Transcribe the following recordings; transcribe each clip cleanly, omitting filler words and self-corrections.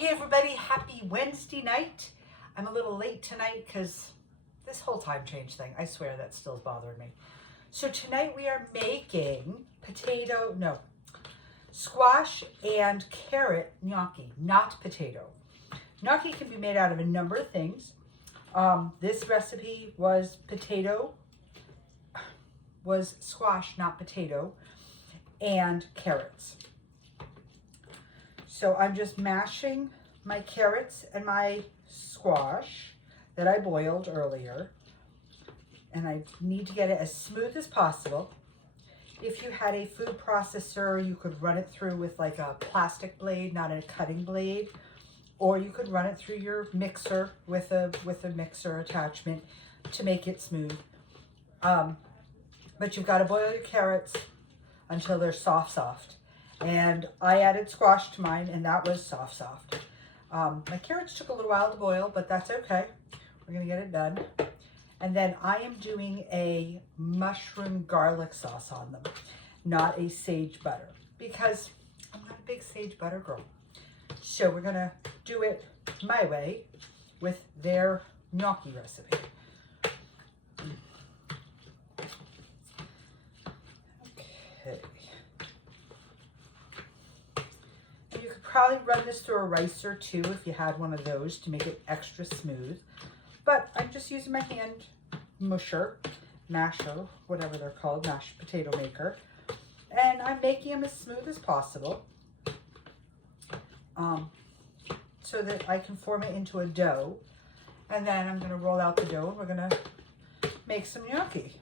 Hey everybody, happy Wednesday night. I'm a little late tonight because this whole time change thing, I swear that still is bothering me. So tonight we are making squash and carrot gnocchi, not potato. Gnocchi can be made out of a number of things. This recipe was squash, not potato, and carrots. So I'm just mashing my carrots and my squash that I boiled earlier. And I need to get it as smooth as possible. If you had a food processor, you could run it through with like a plastic blade, not a cutting blade. Or you could run it through your mixer with a mixer attachment to make it smooth. But you've got to boil your carrots until they're soft. And I added squash to mine, and that was soft. My carrots took a little while to boil, but that's okay. We're gonna get it done. And then I am doing a mushroom garlic sauce on them, not a sage butter, because I'm not a big sage butter girl. So we're gonna do it my way with their gnocchi recipe. Okay. You could probably run this through a ricer too if you had one of those to make it extra smooth. But I'm just using my hand masher, whatever they're called, mashed potato maker. And I'm making them as smooth as possible so that I can form it into a dough. And then I'm going to roll out the dough and we're going to make some gnocchi.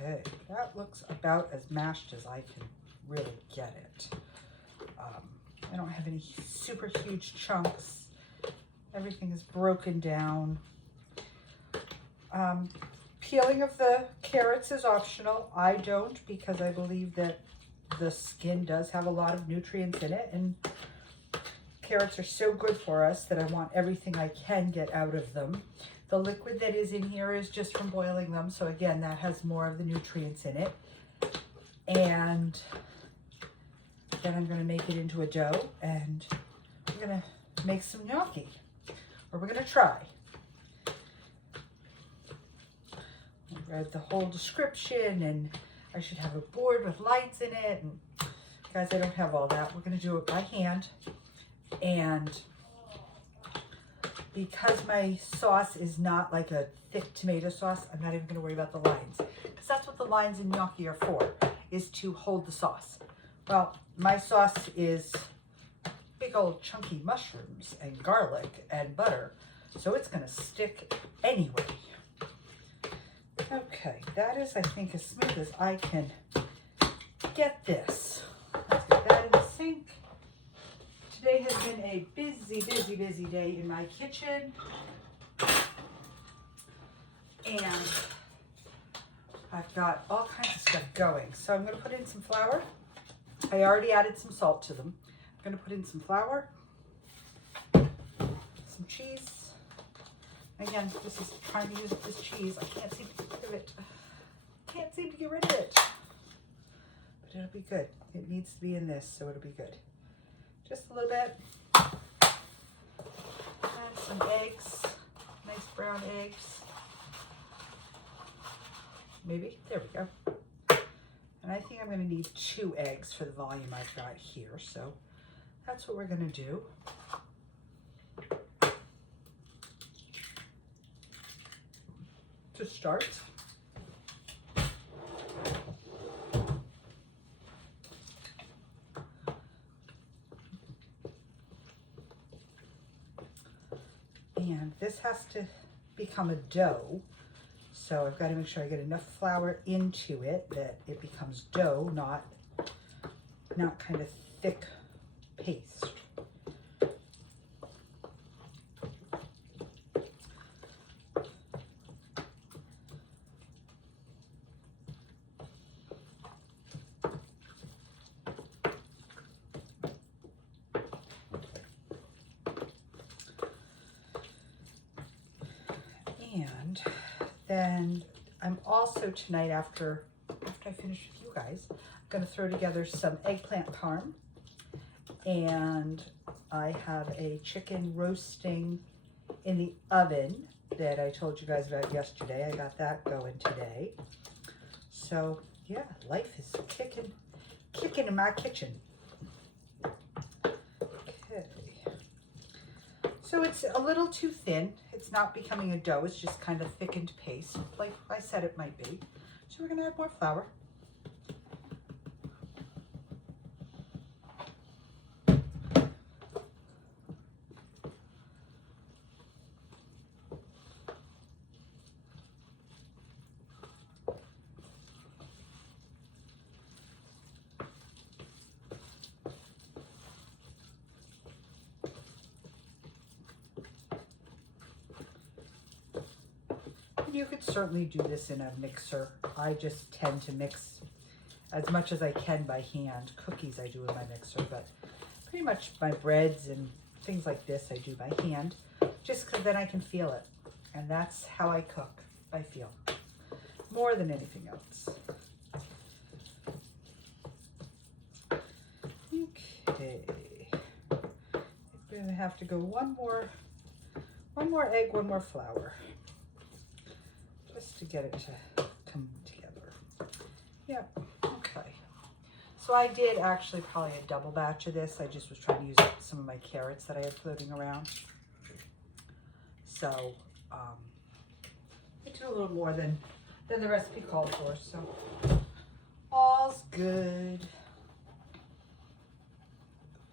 Okay, that looks about as mashed as I can really get it. I don't have any super huge chunks. Everything is broken down. Peeling of the carrots is optional. I don't, because I believe that the skin does have a lot of nutrients in it, and carrots are so good for us that I want everything I can get out of them. The liquid that is in here is just from boiling them. So again, that has more of the nutrients in it. And then I'm going to make it into a dough and we're going to make some gnocchi, or we're going to try. I read the whole description and I should have a board with lights in it. And guys, I don't have all that. We're going to do it by hand. And because my sauce is not like a thick tomato sauce, I'm not even going to worry about the lines, because that's what the lines in gnocchi are for, is to hold the sauce. Well, my sauce is big old chunky mushrooms and garlic and butter, so it's going to stick anyway. Okay, that is, I think, as smooth as I can get this. Let's get that in the sink. Today has been a busy day in my kitchen, and I've got all kinds of stuff going. So I'm going to put in some flour. I already added some salt to them. I'm going to put in some flour, some cheese. Again, this is trying to use up this cheese. I can't seem to get rid of it. Can't seem to get rid of it. But it'll be good. It needs to be in this, so it'll be good. Just a little bit. And some eggs, nice brown eggs. Maybe, there we go. And I think I'm going to need 2 eggs for the volume I've got here, so that's what we're going to do. To start. And this has to become a dough, so I've got to make sure I get enough flour into it that it becomes dough, not kind of thick paste. And then I'm also tonight, after I finish with you guys, I'm going to throw together some eggplant parm. And I have a chicken roasting in the oven that I told you guys about yesterday. I got that going today. So yeah, life is kicking in my kitchen. Okay. So it's a little too thin. It's not becoming a dough. It's just kind of thickened paste, like I said it might be. So we're gonna add more flour. You could certainly do this in a mixer. I just tend to mix as much as I can by hand. Cookies I do in my mixer, but pretty much my breads and things like this I do by hand, just because then I can feel it. And that's how I cook, I feel, more than anything else. Okay, we're gonna have to go one more egg, one more flour, just to get it to come together. Yep, okay. So I did actually probably a double batch of this. I just was trying to use some of my carrots that I had floating around. So I did a little more than the recipe called for, so all's good.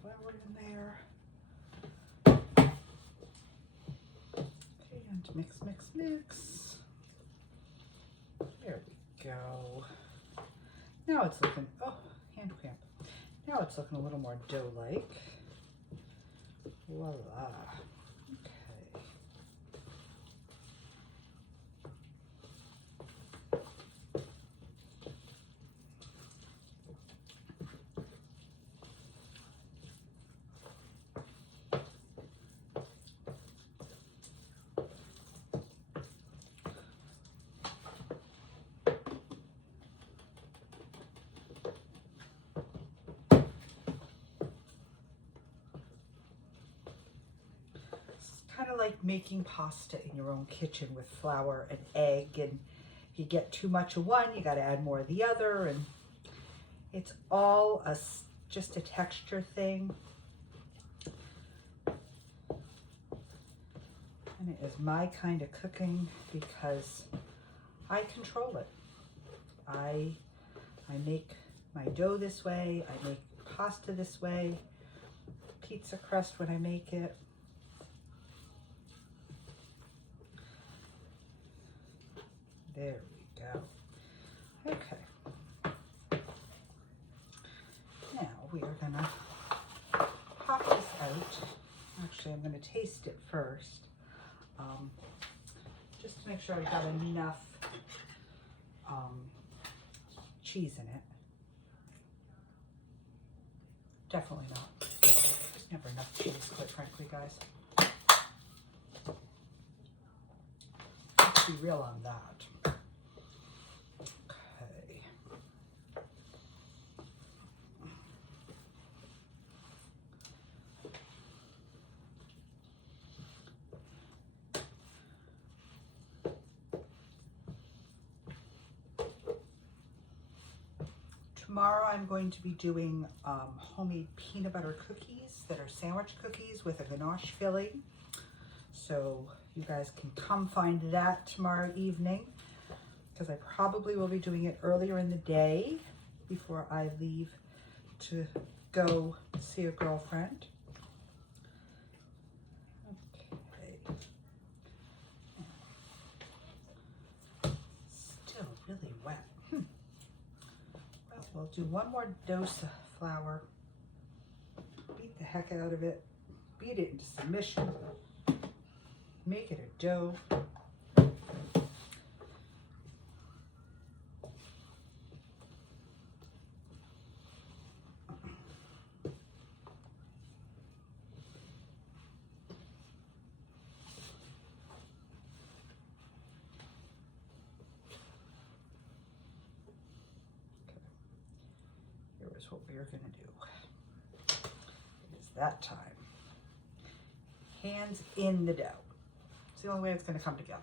Flour in there. And mix, mix, mix. There we go. Now it's looking, oh, hand cramp. Now it's looking a little more dough-like. Voila. Okay. Kind of like making pasta in your own kitchen with flour and egg, and if you get too much of one, you got to add more of the other, and it's all just a texture thing. And it is my kind of cooking because I control it. I make my dough this way, I make pasta this way, pizza crust when I make it. There we go. Okay. Now we are gonna pop this out. Actually, I'm gonna taste it first, just to make sure I've got enough cheese in it. Definitely not. There's never enough cheese, quite frankly, guys. Let's be real on that. Okay. Tomorrow I'm going to be doing homemade peanut butter cookies that are sandwich cookies with a ganache filling. So you guys can come find that tomorrow evening, because I probably will be doing it earlier in the day before I leave to go see a girlfriend. Okay. Still really wet. Well, we'll do one more dose of flour. Beat the heck out of it. Beat it into submission. Make it a dough. here's what we are going to do. It is that time. Hands in the dough. It's the only way it's going to come together.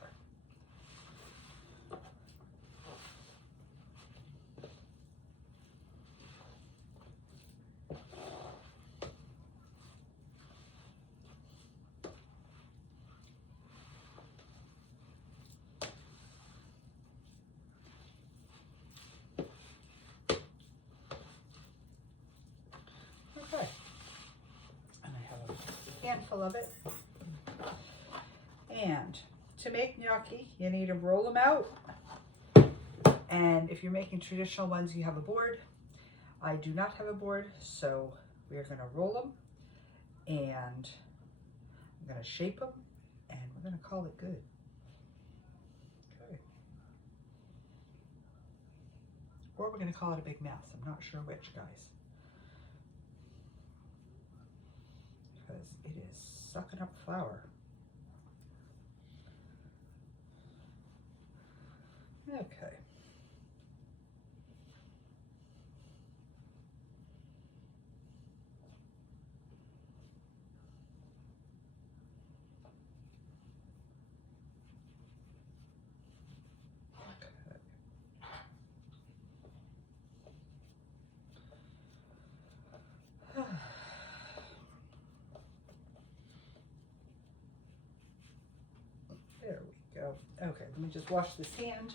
Okay. And I have a handful of it. And to make gnocchi, you need to roll them out. And if you're making traditional ones, you have a board. I do not have a board, so we are going to roll them. And I'm going to shape them. And we're going to call it good. Okay. Or we're going to call it a big mess. I'm not sure which, guys. Because it is sucking up flour. Okay. There we go. Okay, let me just wash this hand.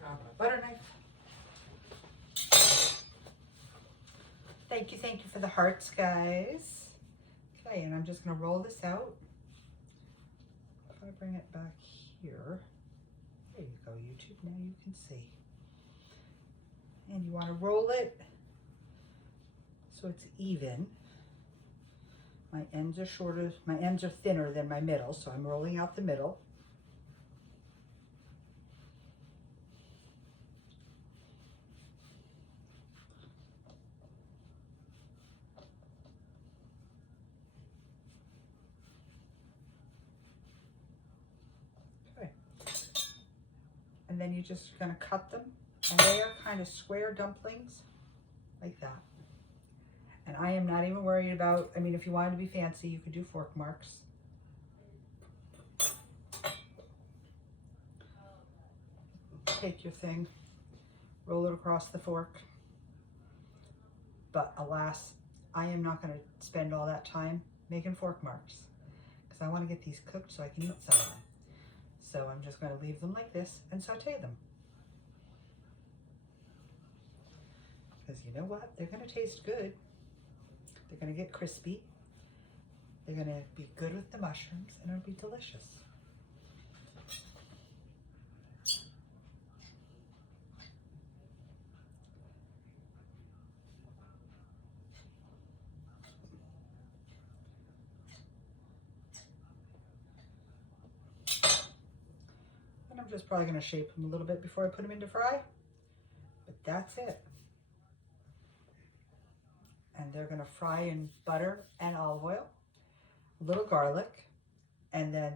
Grab my butter knife. Thank you for the hearts, guys. Okay, and I'm just going to roll this out. If I bring it back here, there you go, YouTube, now you can see. And you want to roll it so it's even. My ends are shorter, my ends are thinner than my middle, so I'm rolling out the middle. And then you're just going to cut them, and they are kind of square dumplings like that. And I am not even worried about, I mean, if you wanted to be fancy, you could do fork marks. Take your thing, roll it across the fork. But alas, I am not going to spend all that time making fork marks because I want to get these cooked so I can eat some of them. So I'm just going to leave them like this and saute them. Because you know what? They're going to taste good. They're going to get crispy. They're going to be good with the mushrooms and it'll be delicious. And I'm just probably going to shape them a little bit before I put them into fry. But that's it. And they're going to fry in butter and olive oil, a little garlic, and then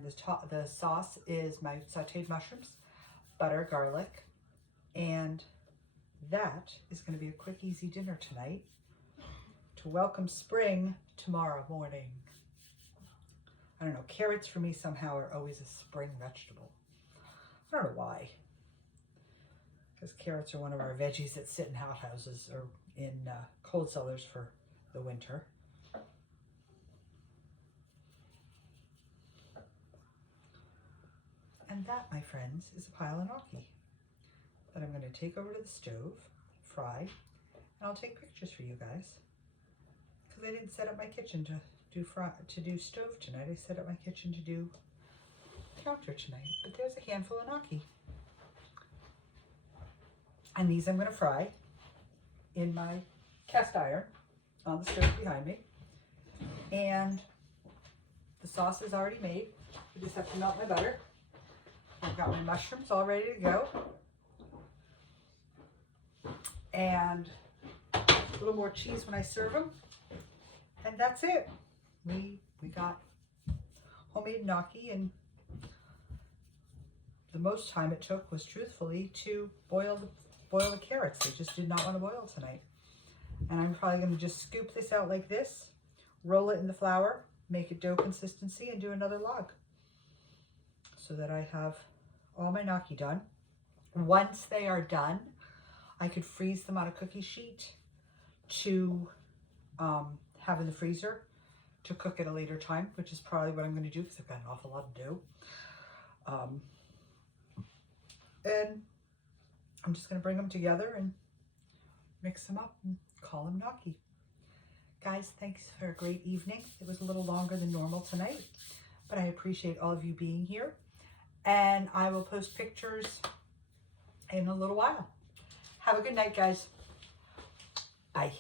the sauce is my sauteed mushrooms, butter, garlic, and that is going to be a quick, easy dinner tonight to welcome spring tomorrow morning. I don't know, carrots for me somehow are always a spring vegetable. I don't know why. Because carrots are one of our veggies that sit in hothouses or in cold cellars for the winter. And that, my friends, is a pile of gnocchi that I'm going to take over to the stove, fry, and I'll take pictures for you guys. Because I didn't set up my kitchen to do stove tonight. I set up my kitchen to do counter tonight. But there's a handful of gnocchi. And these I'm going to fry in my cast iron on the stove behind me. And the sauce is already made. I just have to melt my butter. I've got my mushrooms all ready to go. And a little more cheese when I serve them. And that's it. We got homemade gnocchi, and the most time it took was truthfully to boil the carrots. They just did not want to boil tonight. And I'm probably going to just scoop this out like this, roll it in the flour, make it dough consistency, and do another log so that I have all my gnocchi done. Once they are done, I could freeze them on a cookie sheet to have in the freezer to cook at a later time, which is probably what I'm going to do because I've got an awful lot of dough. And I'm just going to bring them together and mix them up and call them gnocchi. Guys, thanks for a great evening. It was a little longer than normal tonight, but I appreciate all of you being here. And I will post pictures in a little while. Have a good night, guys. Bye.